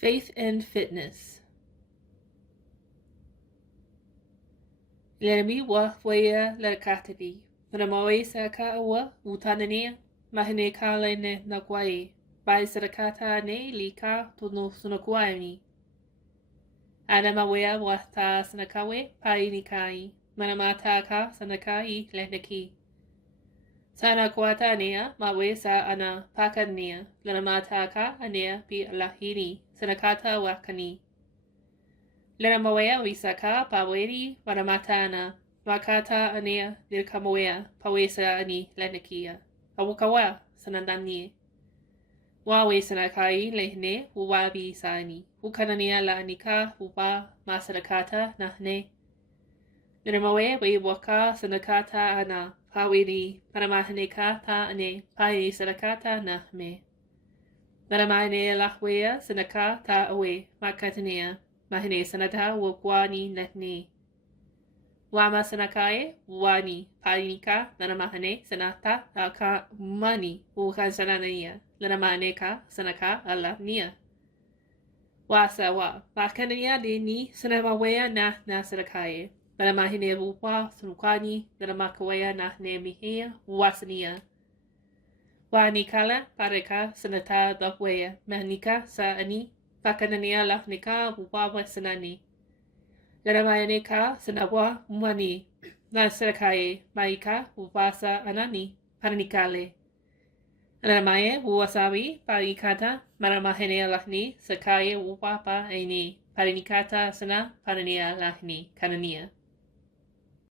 Faith and Fitness. Lermi wa waya lerkatavi. Ramawe saka awa utanania mahine kale ne nakwai. Bai sarakata ne lika tunu sunakwai. Adamawea wata sanakawe pai nikai. Manamata ka sanakai lehnaki. Sana kwata nea mawe sa ana pakania. Lanamata ka anea bi alahini. Sanakata wakani. Lenamawea wisaka paweri wanamatana. Makata anea nilkamawea pawesa ani lenakia. Awukawa sanandani. Wawe sanakai lehne uwabi sani. Ukanania la anika uba masarakata nahne. Lenamawe waka sanakata ana paweri panamahaneka ta ane pai sarakata nahme. Naramane lahwea sanaka ta awe makatania. Mahine sanata wakwani netni. Wama sanakae wani painika nanamahane sanata aka mani ukan sananaya lanamaneka sanaka ala nia. Wasa wa bakania de ni sanamawea na sanakae. Nanamahine wupa sunukani nanamakawea na nemihea wasania. Wani kala pareka sanata dahwea manika sa ani. Pakanania lafnika wupawa sanani. Lanamayane sanawa mwani. Nasarakaye maika wupasa anani. Paranikale. Lanamaye wuwasabi parikata maramahene lahni sakaye wupapa aini. Paranikata sana parania lahni kanania.